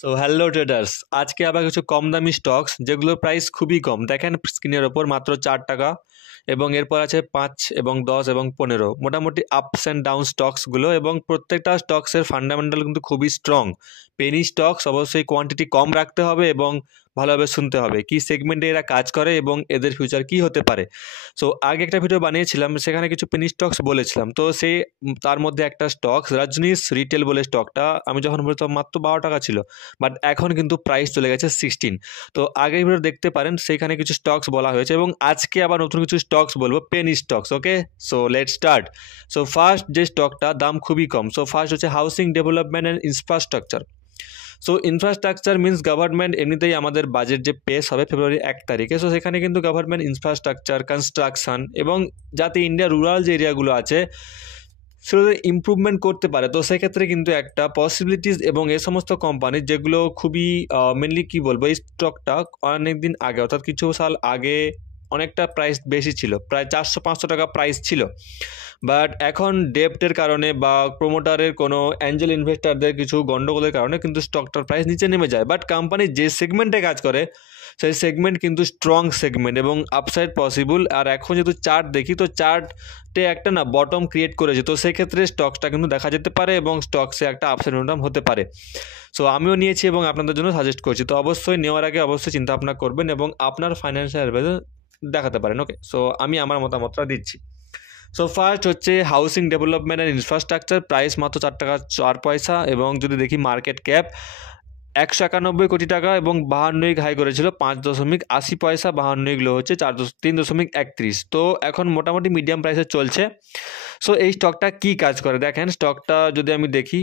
So hello traders, আজকে আবার কিছু কম দামি স্টকস যেগুলোর প্রাইস খুবই কম। দেখেন স্ক্রিনের ওপর মাত্র 4 টাকা, এবং এরপর আছে 5 এবং 10 এবং 15, মোটামুটি আপস অ্যান্ড ডাউন স্টকসগুলো, এবং প্রত্যেকটা স্টকসের ফান্ডামেন্টাল কিন্তু খুবই স্ট্রং। পেনি স্টকস অবশ্যই কোয়ান্টিটি কম রাখতে হবে এবং ভালোভাবে শুনতে হবে কি সেগমেন্টে এরা কাজ করে এবং এদের ফিউচার কি হতে পারে। সো আগে একটা ভিডিও বানিয়েছিলাম, সেখানে কিছু পেনি স্টকস বলেছিলাম। তো সেই তার মধ্যে একটা স্টক রজনীশ রিটেল বলে স্টকটা আমি যখন বলতাম মাত্র 12 টাকা ছিল, বাট এখন কিন্তু প্রাইস চলে গেছে 16। তো আগের ভিডিও দেখতে পারেন, সেইখানে কিছু স্টকস বলা হয়েছে এবং আজকে আবার নতুন কিছু স্টকস বলবো, Penney stocks. Okay, so let's start. So first যে স্টকটা দাম খুবই কম, সো ফার্স্ট হচ্ছে housing development and infrastructure. So infrastructure means government এমনিতেই আমাদের বাজেট যে পেশ হবে ফেব্রুয়ারি 1 তারিখে, সো সেখানে কিন্তু গভর্নমেন্ট ইনফ্রাস্ট্রাকচার কনস্ট্রাকশন এবং যাতে ইন্ডিয়া রুরাল যে এরিয়াগুলো আছে সেগুলো ইমপ্রুভমেন্ট করতে পারে, তো সেক্ষেত্রে কিন্তু একটা পসিবিলিটিস। এবং এই সমস্ত কোম্পানি যেগুলো খুবই মেনলি কি বলবো, এই স্টকটা অনেক দিন আগে অর্থাৎ কিছু সাল আগে অনেকটা প্রাইস বেশি ছিল, প্রায় 400-500 টাকা প্রাইস ছিল। বাট এখন ডেপ্টের কারণে বা প্রোমোটারের কোনো অ্যাঞ্জেল ইনভেস্টারদের কিছু গন্ডগোলের কারণে কিন্তু স্টকটার প্রাইস নিচে নেমে যায়। বাট কোম্পানি যে সেগমেন্টে কাজ করে সেই সেগমেন্ট কিন্তু স্ট্রং সেগমেন্ট এবং আপসাইড পসিবল। আর এখন যেহেতু চার্ট দেখি, তো চার্টে একটা না বটম ক্রিয়েট করেছে, তো সেক্ষেত্রে স্টকসটা কিন্তু দেখা যেতে পারে এবং স্টকসে একটা আপসাইড মোমেন্টাম হতে পারে। সো আমিও নিয়েছি এবং আপনাদের জন্য সাজেস্ট করছি। তো অবশ্যই নেওয়ার আগে অবশ্যই চিন্তা ভাবনা করবেন এবং আপনার ফাইন্যান্সিয়াল অ্যাডভাইজার দেখাতে পারেন। ওকে, সো আমি আমার মতামতটা দিচ্ছি। সো ফার্স্ট হচ্ছে housing development and infrastructure, price মাত্র 4 টাকা 4 পয়সা, এবং যদি দেখি মার্কেট ক্যাপ 191 কোটি টাকা এবং 52 হাই করেছিল 5.80 পয়সা, 52 লো হচ্ছে 3.31। তো এখন মোটামুটি মিডিয়াম প্রাইসে চলছে। সো এই স্টকটা কি কাজ করে দেখেন, স্টকটা যদি আমি দেখি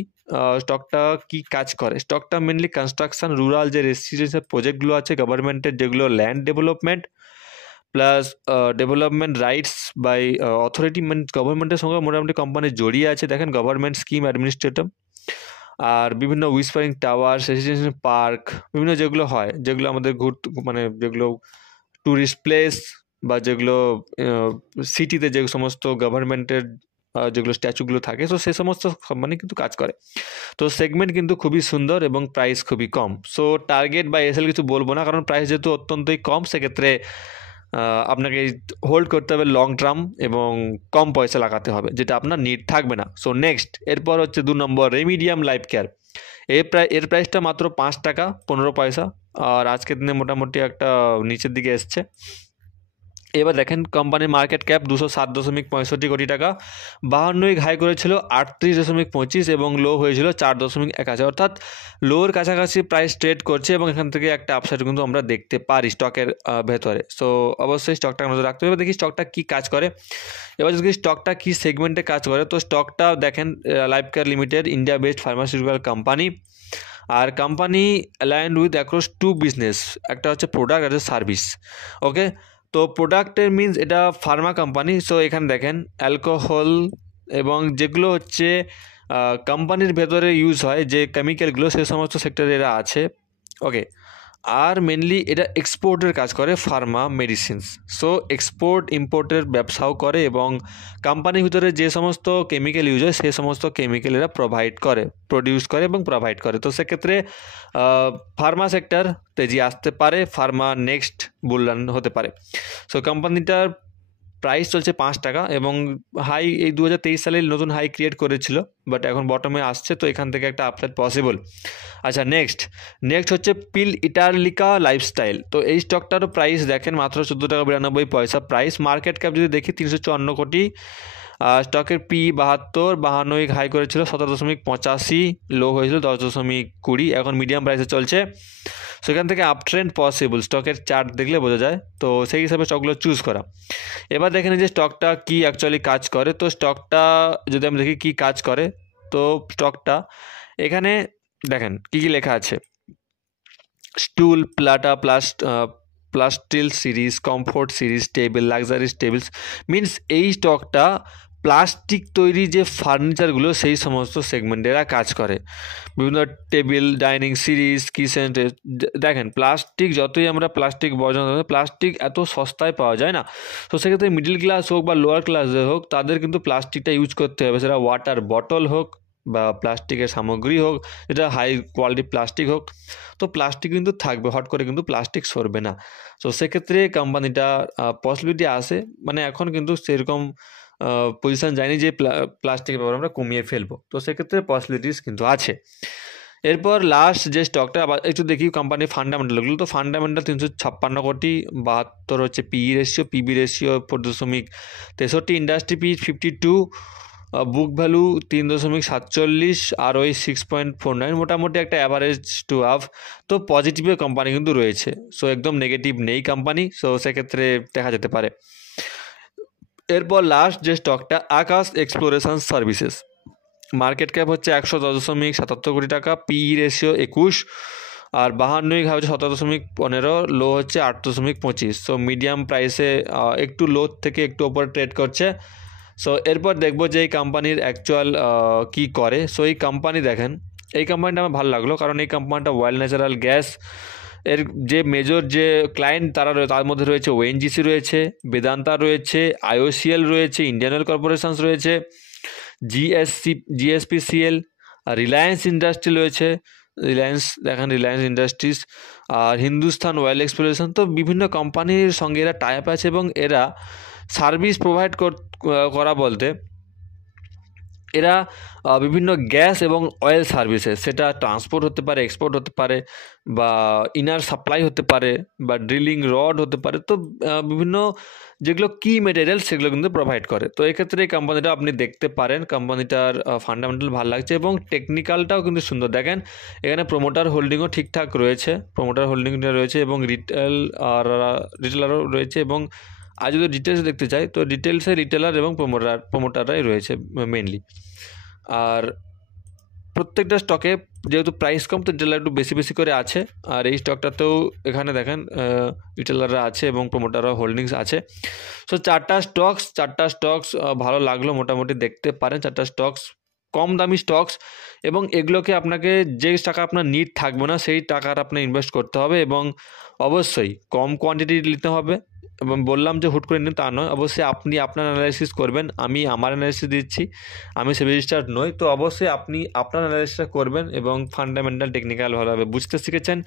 স্টকটা কি কাজ করে, স্টকটা মেনলি কনস্ট্রাকশন, রুরাল যে রেসিডেন্সিয়াল প্রজেক্টগুলো আছে গভর্নমেন্টের, যেগুলো land development plus development rights by authority, মানে গভর্নমেন্টের সঙ্গে মোটামুটি কোম্পানি জড়িয়ে আছে। দেখেন গভর্নমেন্ট স্কিম অ্যাডমিনিস্ট্রেটর, আর বিভিন্ন উইসপারিং টাওয়ার, রেসিডেন্সিয়াল পার্ক, বিভিন্ন যেগুলো হয়, যেগুলো আমাদের মানে যেগুলো ট্যুরিস্ট প্লেস বা যেগুলো সিটিতে যে সমস্ত গভর্নমেন্টের যেগুলো স্ট্যাচুগুলো থাকে, তো সে সমস্ত কোম্পানি কিন্তু কাজ করে। তো সেগমেন্ট কিন্তু খুবই সুন্দর এবং প্রাইস খুবই কম। সো টার্গেট বা এসএল কিছু বলবো না, কারণ প্রাইস যেহেতু অত্যন্তই কম, সেক্ষেত্রে আপনাকে হোল্ড করতে হবে লং টার্ম এবং কম পয়সা লাগাতে হবে, যেটা আপনার নিড থাকবে না। সো নেক্সট, এরপর হচ্ছে 2 নম্বর রেমিডিয়াম লাইফ কেয়ার। এর প্রাইসটা মাত্র 5 টাকা 15 পয়সা, আর আজকের দিনে মোটামুটি একটা নিচের দিকে এসছে। এবার দেখেন কোম্পানির মার্কেট ক্যাপ 207.65 কোটি টাকা, 52 হাই করেছিল 38.25 এবং লো হয়েছিল 4.81, অর্থাৎ লোর কাছাকাছি প্রাইস ট্রেড করছে এবং এখান থেকে একটা আপসাইড কিন্তু আমরা দেখতে পারি স্টকের ভেতরে। সো অবশ্যই স্টকটা নজর রাখতে হবে। দেখি স্টকটা কী কাজ করে। এবার যদি স্টকটা কী সেগমেন্টে কাজ করে, তো স্টকটা দেখেন Life Care Limited, India based pharmaceutical company, আর company aligned with across 2 business, একটা হচ্ছে প্রোডাক্ট, একটা সার্ভিস। ওকে, তো প্রোডাক্টের মিনস এটা ফার্মা কোম্পানি। সো এখানে দেখেন অ্যালকোহল এবং যেগুলো হচ্ছে কোম্পানির ভেতরে ইউজ হয় যে কেমিক্যালগুলো, সে সমস্ত সেক্টরে এরা আছে। ওকে, আর মেনলি এটা এক্সপোর্টের কাজ করে, ফার্মা মেডিসিনস। সো এক্সপোর্ট ইম্পোর্টের ব্যবসাও করে এবং কোম্পানির ভিতরে যে সমস্ত কেমিক্যাল ইউজ হয় সে সমস্ত কেমিক্যাল এরা প্রডিউস করে এবং প্রোভাইড করে। তো সেক্ষেত্রে ফার্মা সেক্টর তেজি আসতে পারে, ফার্মা নেক্সট বুলরান হতে পারে। সো কোম্পানিটার প্রাইস চলছে 5 টাকা এবং হাই এই 2023 সালে নতুন হাই ক্রিয়েট করেছিল, বাট এখন বটমে আসছে, তো এখান থেকে একটা আপসাইড পসিবল। আচ্ছা, নেক্সট হচ্ছে পিল ইটালিকা লাইফস্টাইল। তো এই স্টকটারও প্রাইস দেখেন মাত্র 14.92 টাকা প্রাইস, মার্কেট ক্যাপ যদি দেখি 354 কোটি, স্টকের পি 72, 52 হাই করেছিল 17.85, লো হয়েছিল 10.20, এখন মিডিয়াম প্রাইসে চলছে। সেখান থেকে আপ ট্রেন্ড পসিবল, স্টকের চার্ট দেখলে বোঝা যায়, তো সেই হিসাবে স্টকগুলো চুজ করা। এবার দেখেন যে স্টকটা কি অ্যাকচুয়ালি কাজ করে। তো স্টকটা যদি আমি দেখি কি কাজ করে, তো স্টকটা এখানে দেখেন কি কি লেখা আছে, স্টুল, প্লাটা, plastic series, comfort series, table, luxuries tables, means এই স্টকটা প্লাস্টিক তৈরি যে ফার্নিচারগুলো সেই সমস্ত সেগমেন্টেরা কাজ করে। বিভিন্ন টেবিল, ডাইনিং সিরিজ, কিচেন, দেখেন প্লাস্টিক যতই আমরা প্লাস্টিক বর্জন, প্লাস্টিক এত সস্তায় পাওয়া যায় না। তো সেক্ষেত্রে মিডিল ক্লাস হোক বা লোয়ার ক্লাসে হোক, তাদের কিন্তু প্লাস্টিকটা ইউজ করতে হবে, সেটা ওয়াটার বটল হোক বা প্লাস্টিকের সামগ্রী হোক, যেটা হাই কোয়ালিটি প্লাস্টিক হোক, তো প্লাস্টিক কিন্তু থাকবে, হট করে কিন্তু প্লাস্টিক সরবে না। তো সেক্ষেত্রে কোম্পানিটা পসিবিলিটি আসে, মানে এখন কিন্তু সেরকম পজিশন যায়নি যে প্লাস্টিকের ব্যবহার আমরা কমিয়ে ফেলবো, তো সেক্ষেত্রে পসিবিলিটিস কিন্তু আছে। এরপর লাস্ট যে স্টকটা আবার একটু দেখি কোম্পানির ফান্ডামেন্টালগুলো, তো ফান্ডামেন্টাল 356 কোটি, 72 হচ্ছে PE ratio, PB ratio 4.63, industry P 52, book value 3.47, আর ওই 6.49, মোটামুটি একটা অ্যাভারেজ টু হাফ। তো পজিটিভে কোম্পানি কিন্তু রয়েছে, সো একদম নেগেটিভ নেই কোম্পানি, সো সেক্ষেত্রে দেখা যেতে পারে। এরপর লাস্ট যে স্টকটা আকাশ এক্সপ্লোরেশন সার্ভিসেস, মার্কেট ক্যাপ হচ্ছে 110.77 কোটি টাকা, পিই রেশিও 21, আর 52 হচ্ছে 17.15, লো হচ্ছে 8.25, সো মিডিয়াম প্রাইসে একটু লো থেকে একটু ওপরে ট্রেড করছে। সো এরপর দেখবো যে এই কোম্পানির অ্যাকচুয়াল কী করে। সো এই কোম্পানি দেখেন, এই কোম্পানিটা আমার ভালো লাগলো, কারণ এই কোম্পানিটা ওয়াইল্ড ন্যাচারাল গ্যাস এর যে মেজর যে ক্লায়েন্ট তারা তার মধ্যে রয়েছে ওএনজিসি রয়েছে, বেদান্তা রয়েছে, আইওসিএল রয়েছে, ইন্ডিয়ান অয়েল কর্পোরেশনস রয়েছে, জিএসপিসিএল, রিলায়েন্স ইন্ডাস্ট্রি রয়েছে, রিলায়েন্স ইন্ডাস্ট্রিজ, আর হিন্দুস্তান অয়েল এক্সপ্লোরেশন। তো বিভিন্ন কোম্পানির সঙ্গে এরা টাই আপ আছে এবং এরা সার্ভিস প্রোভাইড করা বলতে এরা বিভিন্ন গ্যাস এবং অয়েল সার্ভিসেস, সেটা ট্রান্সপোর্ট হতে পারে, এক্সপোর্ট হতে পারে, বা ইনার সাপ্লাই হতে পারে, বা ড্রিলিং রড হতে পারে, তো বিভিন্ন যেগুলো কি মেটেরিয়াল সেগুলো কিন্তু প্রোভাইড করে। তো এক্ষেত্রে এই কোম্পানিটা আপনি দেখতে পারেন, কোম্পানিটার ফান্ডামেন্টাল ভালো লাগছে এবং টেকনিক্যালটাও কিন্তু সুন্দর। দেখেন এখানে প্রোমোটার হোল্ডিংও ঠিকঠাক রয়েছে, প্রোমোটার হোল্ডিংটা রয়েছে এবং রিটেলারও রয়েছে, এবং আর যদি ডিটেলস দেখতে চাই তো ডিটেলসে রিটেলার এবং প্রোমোটাররাই রয়েছে মেনলি। আর প্রত্যেকটা স্টকে যেহেতু প্রাইস কম, তো রিটেলার একটু বেশি বেশি করে আছে, আর এই স্টকটাতেও এখানে দেখেন রিটেলাররা আছে এবং প্রোমোটাররা হোল্ডিংস আছে। সো চারটা স্টকস ভালো লাগলো, মোটামুটি দেখতে পারেন। চারটা স্টকস কম দামি স্টকস, এবং এগুলোকে আপনাকে যে টাকা আপনার নিড থাকবে না সেই টাকার আপনি ইনভেস্ট করতে হবে, এবং অবশ্যই কম কোয়ান্টিটি নিতে হবে। এবং বললাম যে হুট করে নিন তা নয়, অবশ্যই আপনি আপনার অ্যানালাইসিস করবেন, আমি আমার অ্যানালাইসিস দিচ্ছি, আমি সেভিস্টার নই, তো অবশ্যই আপনি আপনার অ্যানালাইসিসটা করবেন এবং ফান্ডামেন্টাল টেকনিক্যাল ভালোভাবে বুঝতে শিখেছেন।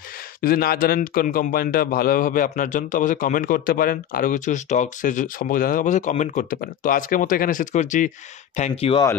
যদি না জানেন কোন কোম্পানিটা ভালোভাবে আপনার জন্য, তো অবশ্যই কমেন্ট করতে পারেন, আরও কিছু স্টকসের সম্পর্কে জানাতে অবশ্যই কমেন্ট করতে পারেন। তো আজকের মতো এখানে শেষ করছি, থ্যাংক ইউ অল।